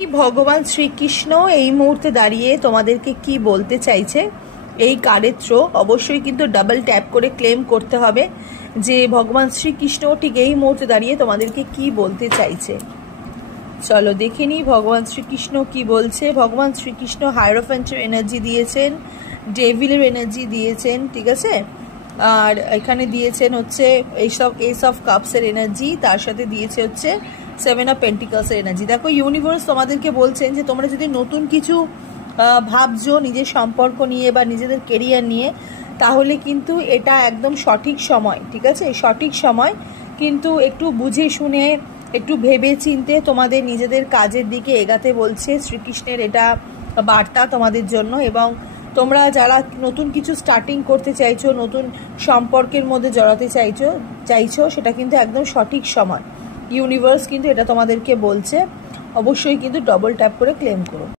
भगवान श्रीकृष्ण এই মুহূর্তে দাঁড়িয়ে তোমাদেরকে কি বলতে চাইছে এই কার্ডের থ্রো অবশ্যই কিন্তু ডাবল ট্যাপ করে ক্লেম করতে হবে যে ভগবান শ্রীকৃষ্ণ ঠিক এই মুহূর্তে দাঁড়িয়ে তোমাদেরকে কি বলতে চাইছে। চলো দেখে নিই ভগবান শ্রীকৃষ্ণ কি বলছে। ভগবান শ্রীকৃষ্ণ হায়েরোফ্যান্টের এনার্জি দিয়েছেন, ডেভিলের এনার্জি দিয়েছেন, ঠিক আছে। আর এখানে দিয়েছেন হচ্ছে এস অফ কাপসের এনার্জি, তার সাথে দিয়েছে হচ্ছে 7 অফ পেন্টিকলসের এনার্জি। দেখো ইউনিভার্স তোমাদেরকে বলছেন যে তোমরা যদি নতুন কিছু ভাবছো নিজের সম্পর্ক নিয়ে বা নিজেদের কেরিয়ার নিয়ে, তাহলে কিন্তু এটা একদম সঠিক সময়, ঠিক আছে। সঠিক সময়, কিন্তু একটু বুঝে শুনে একটু ভেবে চিনতে তোমাদের নিজেদের কাজের দিকে এগাতে বলছে শ্রীকৃষ্ণের এটা বার্তা তোমাদের জন্য। এবং তোমরা যারা নতুন কিছু স্টার্টিং করতে চাইছো, নতুন সম্পর্কের মধ্যে জড়াতে চাইছো সেটা কিন্তু একদম সঠিক সময়। ইউনিভার্স কিন্তু এটা তোমাদেরকে বলছে, অবশ্যই কিন্তু ডবল ট্যাপ করে ক্লেম করো।